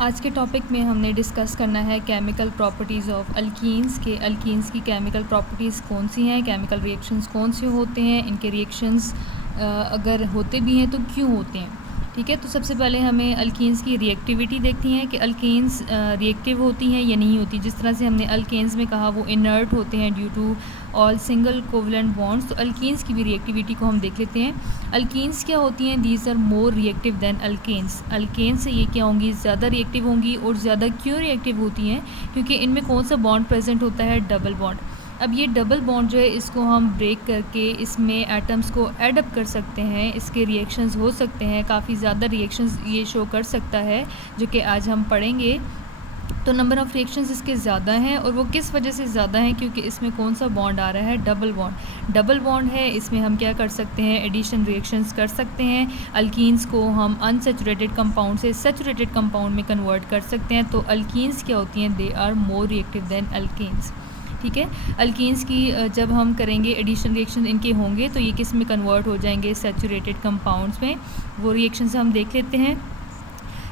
आज के टॉपिक में हमने डिस्कस करना है केमिकल प्रॉपर्टीज़ ऑफ अल्कीन्स के अल्कीन्स की केमिकल प्रॉपर्टीज़ कौन सी हैं, केमिकल रिएक्शंस कौन से होते हैं, इनके रिएक्शंस अगर होते भी हैं तो क्यों होते हैं। ठीक है, तो सबसे पहले हमें अल्कीन्स की रिएक्टिविटी देखती हैं कि अल्कीन्स रिएक्टिव होती हैं या नहीं होती। जिस तरह से हमने अल्केन्स में कहा वो इनर्ट होते हैं due to all single covalent bonds, तो अल्कीन्स की भी रिएक्टिविटी को हम देख लेते हैं। अल्कीन्स क्या होती हैं, these are more reactive than alkanes. Alkanes से ये क्या होंगी, ज़्यादा रिएक्टिव होंगी। और ज़्यादा क्यों रिएक्टिव होती हैं, क्योंकि इनमें कौन सा बॉन्ड प्रेजेंट होता है, डबल बॉन्ड। अब ये डबल बॉन्ड जो है इसको हम ब्रेक करके इसमें एटम्स को ऐड अप कर सकते हैं, इसके रिएक्शंस हो सकते हैं, काफ़ी ज़्यादा रिएक्शंस ये शो कर सकता है जो कि आज हम पढ़ेंगे। तो नंबर ऑफ़ रिएक्शंस इसके ज़्यादा हैं, और वो किस वजह से ज़्यादा हैं, क्योंकि इसमें कौन सा बॉन्ड आ रहा है, डबल बॉन्ड। डबल बॉन्ड है, इसमें हम क्या कर सकते हैं, एडिशन रिएक्शंस कर सकते हैं। अल्कीन्स को हम अनसेचुरेटेड कंपाउंड से सेचुरेटेड कंपाउंड में कन्वर्ट कर सकते हैं। तो अल्कीन्स क्या होती हैं, they are more reactive than alkanes. ठीक है, अल्कीन्स की जब हम करेंगे एडिशन रिएक्शन इनके होंगे तो ये किस में कन्वर्ट हो जाएंगे, सेचुरेटेड कंपाउंड्स में। वो रिएक्शन से हम देख लेते हैं।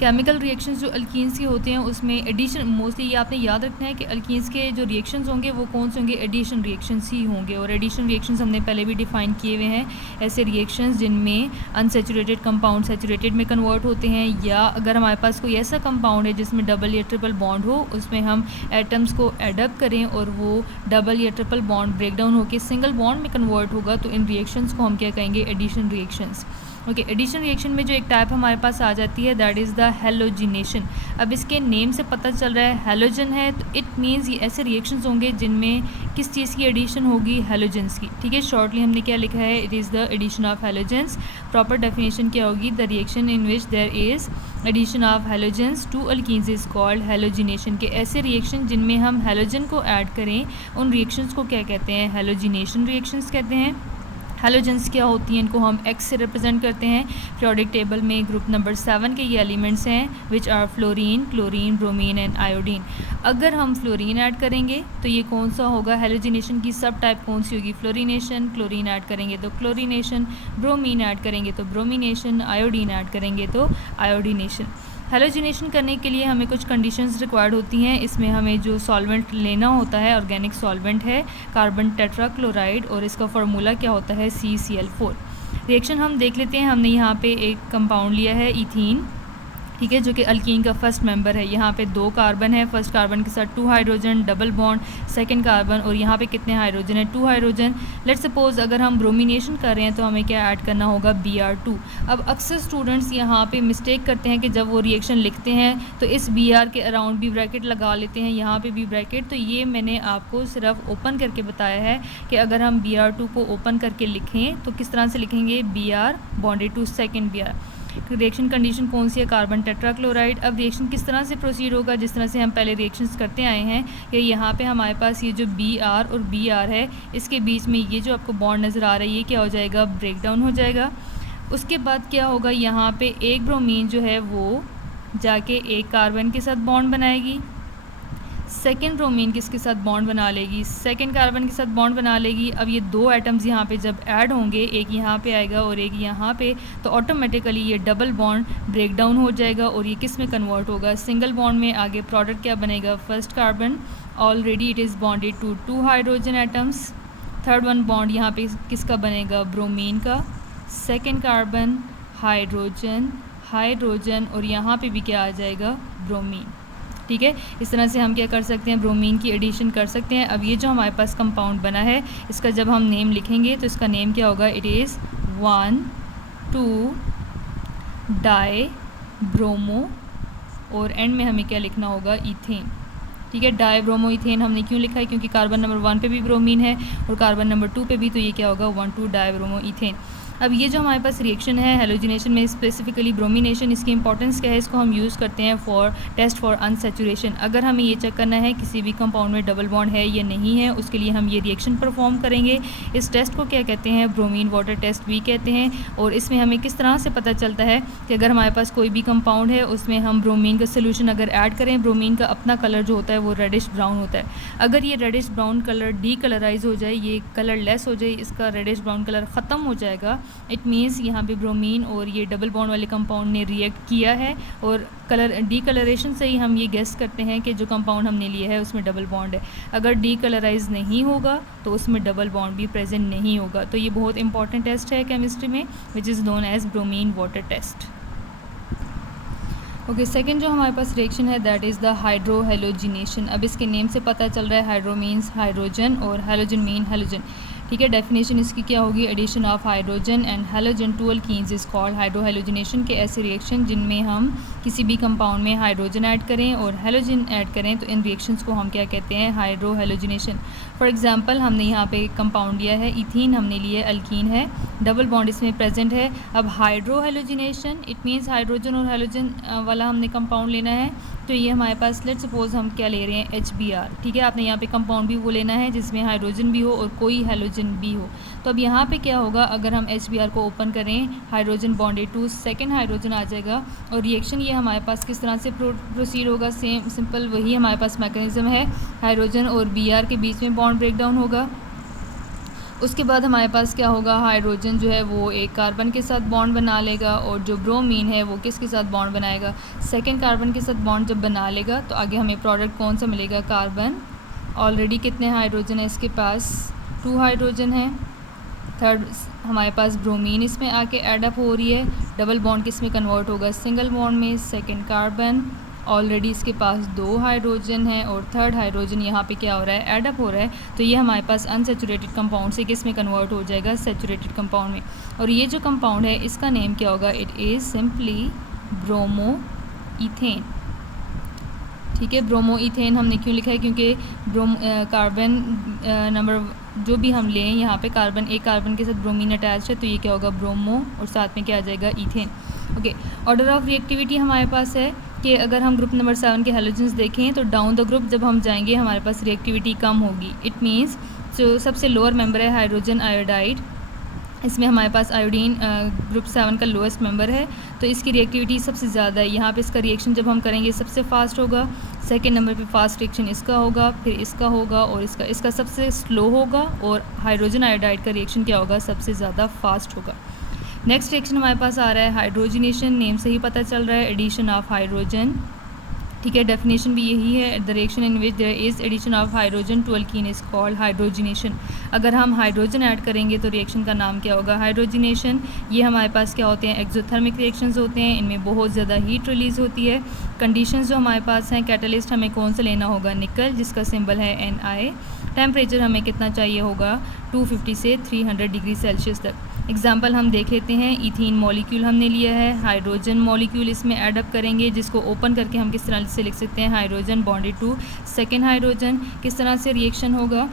केमिकल रिएक्शंस जो अल्कीन्स के होते हैं उसमें एडिशन, मोस्टली ये आपने याद रखना है कि अल्कीन्स के जो रिएक्शंस होंगे वो कौन से होंगे, एडिशन रिएक्शंस ही होंगे। और एडिशन रिएक्शंस हमने पहले भी डिफ़ाइन किए हुए हैं, ऐसे रिएक्शंस जिनमें अनसेचुरेटेड कंपाउंड सेचुरेटेड में कन्वर्ट होते हैं, या अगर हमारे पास कोई ऐसा कंपाउंड है जिसमें डबल या ट्रिपल बॉन्ड हो, उसमें हम एटम्स को एडअप करें और वो डबल या ट्रिपल बॉन्ड ब्रेक डाउन होकर सिंगल बॉन्ड में कन्वर्ट होगा, तो इन रिएक्शंस को हम क्या कहेंगे, addition reactions. Okay, addition reaction में जो एक टाइप हमारे पास आ जाती है दैट इज़ द हेलोजिनेशन। अब इसके नेम से पता चल रहा है हेलोजन है, तो इट मीन्स ये ऐसे रिएक्शंस होंगे जिनमें किस चीज़ की एडिशन होगी, हेलोजेंस की। ठीक है, शॉर्टली हमने क्या लिखा है, it is the addition of halogens. Proper definition क्या होगी, the reaction in which there is addition of halogens to alkenes is called halogenation. के ऐसे रिएक्शन जिनमें हम हेलोजन को ऐड करें उन रिएक्शंस को क्या कहते हैं, हेलोजिनेशन रिएक्शंस कहते हैं। हेलोजेंस क्या होती हैं, इनको हम एक्स से रिप्रेजेंट करते हैं। पीरियोडिक टेबल में ग्रुप नंबर 7 के ये एलिमेंट्स हैं which are fluorine, chlorine, bromine and iodine. अगर हम फ्लोरीन ऐड करेंगे तो ये कौन सा होगा, हेलोजिनेशन की सब टाइप कौन सी होगी, फ्लोरीनेशन। क्लोरीन ऐड करेंगे तो क्लोरीनेशन, ब्रोमीन ऐड करेंगे तो ब्रोमीनेशन, आयोडीन ऐड करेंगे तो आयोडीनेशन। हेलोजिनेशन करने के लिए हमें कुछ कंडीशंस रिक्वायर्ड होती हैं। इसमें हमें जो सॉल्वेंट लेना होता है, ऑर्गेनिक सॉल्वेंट है कार्बन टेट्राक्लोराइड, और इसका फार्मूला क्या होता है, CCl4। रिएक्शन हम देख लेते हैं। हमने यहाँ पे एक कंपाउंड लिया है इथीन, ठीक है, जो कि अल्कीन का फर्स्ट मेंबर है। यहाँ पे 2 कार्बन है, फर्स्ट कार्बन के साथ 2 hydrogen, double bond, second carbon, और यहाँ पे कितने हाइड्रोजन है, 2 हाइड्रोजन। लेट्स सपोज अगर हम ब्रोमिनेशन कर रहे हैं तो हमें क्या ऐड करना होगा, Br2। अब अक्सर स्टूडेंट्स यहाँ पे मिस्टेक करते हैं कि जब वो रिएक्शन लिखते हैं तो इस Br के अराउंड भी ब्रैकेट लगा लेते हैं, यहाँ पर भी ब्रैकेट। तो ये मैंने आपको सिर्फ ओपन करके बताया है कि अगर हम Br2 को ओपन करके लिखें तो किस तरह से लिखेंगे, Br bonded to second Br। Reaction condition कौन सी है, कार्बन टेट्राक्लोराइड। अब रिएक्शन किस तरह से प्रोसीड होगा, जिस तरह से हम पहले रिएक्शंस करते आए हैं कि यहाँ पे हमारे पास ये जो Br और Br है इसके बीच में ये जो आपको बॉन्ड नज़र आ रहा है ये क्या हो जाएगा, ब्रेक डाउन हो जाएगा। उसके बाद क्या होगा, यहाँ पे एक ब्रोमीन जो है वो जाके एक कार्बन के साथ बॉन्ड बनाएगी, सेकेंड ब्रोमीन किसके साथ बॉन्ड बना लेगी, सेकेंड कार्बन के साथ बॉन्ड बना लेगी। अब ये 2 एटम्स यहाँ पे जब ऐड होंगे, एक यहाँ पे आएगा और एक यहाँ पे, तो ऑटोमेटिकली ये डबल बॉन्ड ब्रेक डाउन हो जाएगा और ये किस में कन्वर्ट होगा, सिंगल बॉन्ड में। आगे प्रोडक्ट क्या बनेगा, first carbon already it is bonded to 2 hydrogen atoms, third one bond यहाँ पे किसका बनेगा, ब्रोमीन का, सेकेंड कार्बन हाइड्रोजन, हाइड्रोजन, और यहाँ पे भी क्या आ जाएगा, ब्रोमीन। ठीक है, इस तरह से हम क्या कर सकते हैं, ब्रोमीन की एडिशन कर सकते हैं। अब ये जो हमारे पास कंपाउंड बना है इसका जब हम नेम लिखेंगे तो इसका नेम क्या होगा, इट इज़ 1,2 डाई ब्रोमो, और एंड में हमें क्या लिखना होगा, इथेन। ठीक है, डाई ब्रोमो इथेन हमने क्यों लिखा है, क्योंकि कार्बन नंबर 1 पे भी ब्रोमीन है और कार्बन नंबर 2 पे भी, तो ये क्या होगा, 1,2 डाई ब्रोमो इथेन। अब ये जो हमारे पास रिएक्शन है हेलोजिनेशन में, स्पेसिफिकली ब्रोमिनेशन, इसकी इंपॉर्टेंस क्या है, इसको हम यूज़ करते हैं फॉर टेस्ट फॉर अनसेचुरेशन। अगर हमें ये चेक करना है किसी भी कंपाउंड में डबल बॉन्ड है या नहीं है, उसके लिए हम ये रिएक्शन परफॉर्म करेंगे। इस टेस्ट को क्या कहते हैं, ब्रोमीन वाटर टेस्ट भी कहते हैं। और इसमें हमें किस तरह से पता चलता है कि अगर हमारे पास कोई भी कंपाउंड है उसमें हम ब्रोमीन का सोल्यूशन अगर ऐड करें, ब्रोमीन का अपना कलर जो होता है वो रेडिश ब्राउन होता है। अगर ये reddish brown colour decolourise हो जाए, ये कलर लेस हो जाए, इसका रेडिश ब्राउन कलर ख़त्म हो जाएगा, इट मीन्स यहाँ पे ब्रोमीन और ये डबल बॉन्ड वाले कंपाउंड ने रिएक्ट किया है, और डीकलरेशन से ही हम ये गेस करते हैं कि जो कंपाउंड हमने लिया है उसमें डबल बॉन्ड है। अगर डीकलराइज नहीं होगा तो उसमें डबल बॉन्ड भी प्रेजेंट नहीं होगा। तो ये बहुत इंपॉर्टेंट टेस्ट है केमिस्ट्री में, which is known as bromine water test. Okay, second जो हमारे पास रिएक्शन है दैट इज़ द हाइड्रोहेलोजिनेशन। अब इसके नेम से पता चल रहा है हाइड्रो मीन्स हाइड्रोजन और हेलोजन मीन हेलोजन। ठीक है, डेफिनेशन इसकी क्या होगी, addition of hydrogen and halogen to alkenes is called hydrohalogenation के ऐसे रिएक्शन जिनमें हम किसी भी कंपाउंड में हाइड्रोजन ऐड करें और हेलोजन ऐड करें, तो इन रिएक्शंस को हम क्या कहते हैं, हाइड्रोहेलोजिनेशन। फॉर एग्जांपल हमने यहाँ पे कंपाउंड लिया है इथीन, हमने लिया है अल्कीन है, डबल बॉन्ड इसमें प्रेजेंट है। अब हाइड्रोहेलोजिनेशन इट मीन्स हाइड्रोजन और हेलोजन वाला हमने कंपाउंड लेना है। तो ये हमारे पास लेट्स सपोज हम क्या ले रहे हैं, HBr। ठीक है, आपने यहाँ पे कंपाउंड भी वो लेना है जिसमें हाइड्रोजन भी हो और कोई हेलोजन भी हो। तो अब यहाँ पे क्या होगा, अगर हम HBr को ओपन करें, hydrogen bonded to second hydrogen आ जाएगा, और रिएक्शन ये हमारे पास किस तरह से प्रोसीड होगा, सेम सिंपल वही हमारे पास मैकेनिज्म है। हाइड्रोजन और Br के बीच में बॉन्ड ब्रेक डाउन होगा। उसके बाद हमारे पास क्या होगा, हाइड्रोजन जो है वो एक कार्बन के साथ बॉन्ड बना लेगा, और जो ब्रोमीन है वो किसके साथ बॉन्ड बनाएगा, सेकंड कार्बन के साथ बॉन्ड जब बना लेगा तो आगे हमें प्रोडक्ट कौन सा मिलेगा, कार्बन। ऑलरेडी कितने हाइड्रोजन है इसके पास, 2 हाइड्रोजन है। थर्ड हमारे पास ब्रोमीन इसमें आके एडअप हो रही है, डबल बॉन्ड किस में कन्वर्ट होगा, सिंगल बॉन्ड में, सेकेंड कार्बन। ऑलरेडी इसके पास 2 हाइड्रोजन है और थर्ड हाइड्रोजन यहाँ पे क्या हो रहा है, एडअप हो रहा है। तो ये हमारे पास अनसेचुरेटेड कंपाउंड से किस में कन्वर्ट हो जाएगा, सेचुरेटेड कंपाउंड में। और ये जो कंपाउंड है इसका नेम क्या होगा, it is simply bromo ethane. ठीक है, ब्रोमो इथेन हमने क्यों लिखा है, क्योंकि कार्बन नंबर जो भी हम लें यहाँ पे कार्बन, एक कार्बन के साथ ब्रोमीन अटैच है, तो ये क्या होगा, ब्रोमो, और साथ में क्या आ जाएगा, ethane. Okay, order of reactivity हमारे पास है कि अगर हम ग्रुप नंबर 7 के हेलोजेंस देखें तो डाउन द ग्रुप जब हम जाएंगे हमारे पास रिएक्टिविटी कम होगी। इट मीन्स जो सबसे लोअर मेंबर है हाइड्रोजन आयोडाइड, इसमें हमारे पास आयोडीन ग्रुप 7 का लोएस्ट मेंबर है, तो इसकी रिएक्टिविटी सबसे ज़्यादा है। यहाँ पे इसका रिएक्शन जब हम करेंगे सबसे फास्ट होगा। सेकेंड नंबर पे फास्ट रिएक्शन इसका होगा, फिर इसका होगा, और इसका सबसे स्लो होगा, और हाइड्रोजन आयोडाइड का रिएक्शन क्या होगा, सबसे ज़्यादा फास्ट होगा। नेक्स्ट रिएक्शन हमारे पास आ रहा है हाइड्रोजिनेशन, नेम से ही पता चल रहा है एडिशन ऑफ हाइड्रोजन। ठीक है, डेफिनेशन भी यही है, the reaction in which there is addition of hydrogen to alkene is called hydrogenation. अगर हम हाइड्रोजन ऐड करेंगे तो रिएक्शन का नाम क्या होगा, हाइड्रोजिनेशन। ये हमारे पास क्या होते हैं, एक्सोथर्मिक रिएक्शंस होते हैं, इनमें बहुत ज़्यादा हीट रिलीज़ होती है। कंडीशंस जो हमारे पास हैं, कैटलिस्ट हमें कौन सा लेना होगा, निकल, जिसका सिंबल है Na। टेम्परेचर हमें कितना चाहिए होगा, 250 से 300 डिग्री सेल्सियस तक। एग्जाम्पल हम देख लेते हैं, इथीन मॉलिक्यूल हमने लिया है, हाइड्रोजन मॉलिक्यूल इसमें एडअप करेंगे, जिसको ओपन करके हम किस तरह से लिख सकते हैं, hydrogen bonded to second hydrogen. किस तरह से रिएक्शन होगा,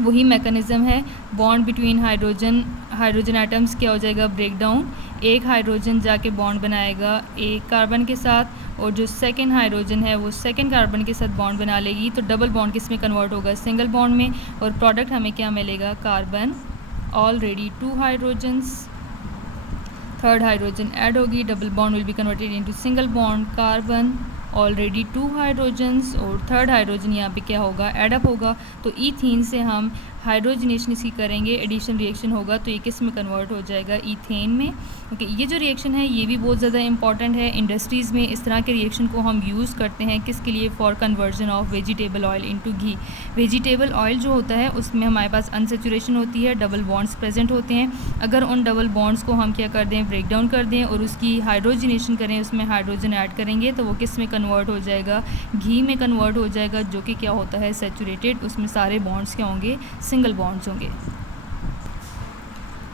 वही मैकेनिज़्म है, बॉन्ड बिटवीन हाइड्रोजन एटम्स क्या हो जाएगा, ब्रेक डाउन। एक हाइड्रोजन जाके बॉन्ड बनाएगा एक कार्बन के साथ, और जो सेकेंड हाइड्रोजन है वो सेकेंड कार्बन के साथ बॉन्ड बना लेगी, तो डबल बॉन्ड किस में कन्वर्ट होगा, सिंगल बॉन्ड में, और प्रोडक्ट हमें क्या मिलेगा, carbon. Already 2 hydrogens, third hydrogen add होगी, double bond will be converted into single bond, carbon. Already 2 hydrogens और थर्ड हाइड्रोजन यहाँ पे क्या होगा, एडअप होगा। तो ईथीन से हम हाइड्रोजनेशन इसकी करेंगे, एडिशन रिएक्शन होगा, तो ये किस में कन्वर्ट हो जाएगा, ईथेन में। ओके, ये जो रिएक्शन है ये भी बहुत ज़्यादा इंपॉर्टेंट है। इंडस्ट्रीज़ में इस तरह के रिएक्शन को हम यूज़ करते हैं, किसके लिए, for conversion of vegetable oil into ghee. Vegetable oil जो होता है उसमें हमारे पास अनसेचुरेशन होती है, डबल बॉन्ड्स प्रेजेंट होते हैं। अगर उन डबल बॉन्ड्स को हम क्या कर दें, ब्रेक डाउन कर दें और उसकी हाइड्रोजनेशन करें, उसमें हाइड्रोजन ऐड करेंगे, तो वो किस में कन्वर्ट हो जाएगा, घी में कन्वर्ट हो जाएगा, जो कि क्या होता है, सेचुरेटेड। उसमें सारे बॉन्ड्स क्या होंगे, सिंगल बॉन्ड्स होंगे।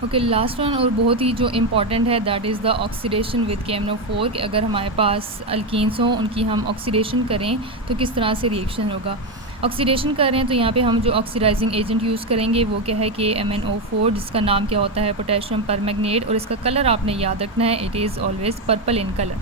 ओके, लास्ट वन और बहुत ही जो इम्पॉर्टेंट है that is the oxidation with KMnO4, कि अगर हमारे पास अल्कीन्स हों उनकी हम ऑक्सीडेशन करें तो किस तरह से रिएक्शन होगा। ऑक्सीडेशन कर रहे हैं तो यहाँ पे हम जो ऑक्सीडाइजिंग एजेंट यूज़ करेंगे वो क्या है, KMnO4, जिसका नाम क्या होता है, पोटेशियम परमैंगनेट, और इसका कलर आपने याद रखना है, it is always purple in colour.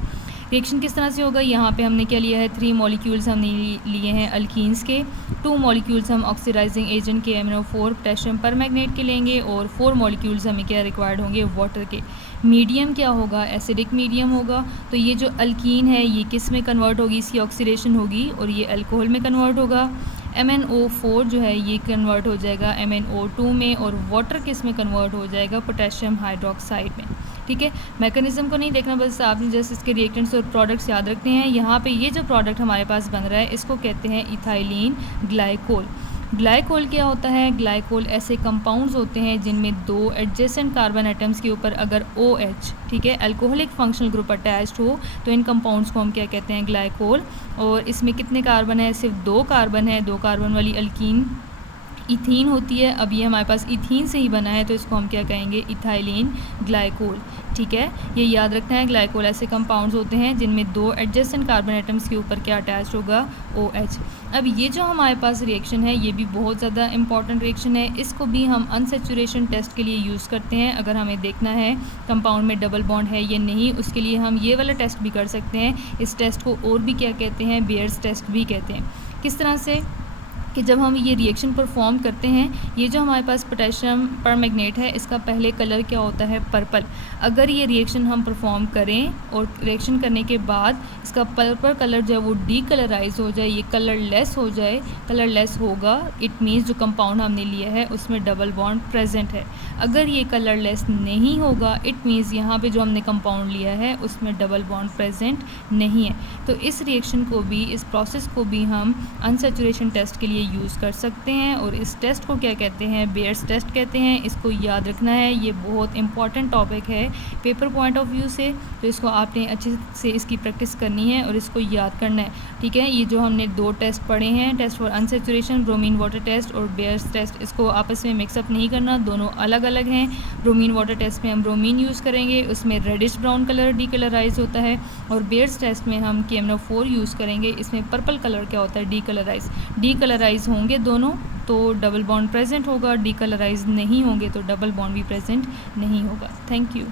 Reaction किस तरह से होगा, यहाँ पे हमने क्या लिया है, 3 मॉलिक्यूल्स हमने लिए हैं अल्कीन्स के, 2 मॉलिक्यूल्स हम oxidising agent KMnO4 potassium permanganate के लेंगे, और 4 मॉलिक्यूल्स हमें क्या रिक्वायर्ड होंगे, वाटर के। मीडियम क्या होगा, एसिडिक मीडियम होगा। तो ये जो अल्कीन है ये किस में कन्वर्ट होगी, इसकी ऑक्सीडेशन होगी और ये अल्कोहल में कन्वर्ट होगा। MnO4 जो है ये कन्वर्ट हो जाएगा MnO2 में, और वाटर किस में कन्वर्ट हो जाएगा, पोटेशियम हाइड्रोक्साइड में। ठीक है, मैकेनिज्म को नहीं देखना, बस आपने जस्ट इसके रिएक्टेंट्स और प्रोडक्ट्स याद रखते हैं। यहाँ पे ये जो प्रोडक्ट हमारे पास बन रहा है इसको कहते हैं इथाइलिन ग्लाइकोल। ग्लाइकोल क्या होता है? ग्लाइकोल ऐसे कंपाउंड्स होते हैं जिनमें दो एडजेसेंट कार्बन एटम्स के ऊपर अगर OH, ठीक है, अल्कोहलिक फंक्शनल ग्रुप अटैच्ड हो तो इन कंपाउंड्स को हम क्या कहते हैं? ग्लाइकोल। और इसमें कितने कार्बन है? सिर्फ 2 कार्बन है। 2 कार्बन वाली अल्कीन इथीन होती है। अब ये हमारे पास इथीन से ही बना है तो इसको हम क्या कहेंगे? Ethylene glycol. ठीक है, ये याद रखना है। ग्लाइकोल ऐसे कंपाउंड्स होते हैं जिनमें 2 एडजेसेंट कार्बन एटम्स के ऊपर क्या अटैच होगा? OH। अब ये जो हमारे पास रिएक्शन है ये भी बहुत ज़्यादा इंपॉर्टेंट रिएक्शन है। इसको भी हम अनसैचुरेशन टेस्ट के लिए यूज़ करते हैं। अगर हमें देखना है कंपाउंड में डबल बॉन्ड है या नहीं, उसके लिए हम ये वाला टेस्ट भी कर सकते हैं। इस टेस्ट को और भी क्या कहते हैं? बेयर्स टेस्ट भी कहते हैं। किस तरह से कि जब हम ये रिएक्शन परफॉर्म करते हैं, ये जो हमारे पास पोटेशियम परमैंगनेट है इसका पहले कलर क्या होता है? पर्पल। अगर ये रिएक्शन हम परफॉर्म करें और रिएक्शन करने के बाद इसका पर्पल कलर जो है वो डीकलराइज हो जाए, ये कलरलेस हो जाए, कलरलेस होगा, इट मीन्स जो कंपाउंड हमने लिया है उसमें डबल बॉन्ड प्रेजेंट है। अगर ये कलरलेस नहीं होगा, इट मीन्स यहाँ पे जो हमने कंपाउंड लिया है उसमें डबल बॉन्ड प्रेजेंट नहीं है। तो इस रिएक्शन को भी, इस प्रोसेस को भी हम अनसैचुरेशन टेस्ट के लिए यूज़ कर सकते हैं। और इस टेस्ट को क्या कहते हैं? बेयर्स टेस्ट कहते हैं। इसको याद रखना है, ये बहुत इंपॉर्टेंट टॉपिक है पेपर पॉइंट ऑफ व्यू से, तो इसको आपने अच्छे से इसकी प्रैक्टिस करनी है और इसको याद करना है। ठीक है, ये जो हमने 2 टेस्ट पढ़े हैं, test for unsaturation, bromine water test और बेयर्स टेस्ट, इसको आपस में मिक्सअप नहीं करना, दोनों अलग अलग हैं। ब्रोमीन वाटर टेस्ट में हम ब्रोमीन यूज़ करेंगे, उसमें रेडिश ब्राउन कलर डीकलराइज होता है, और बेयर्स टेस्ट में हम KMnO4 यूज़ करेंगे, इसमें पर्पल कलर क्या होता है? डीकलराइज होंगे दोनों तो डबल बॉन्ड प्रेजेंट होगा, डीकलराइज नहीं होंगे तो डबल बॉन्ड भी प्रेजेंट नहीं होगा। Thank you.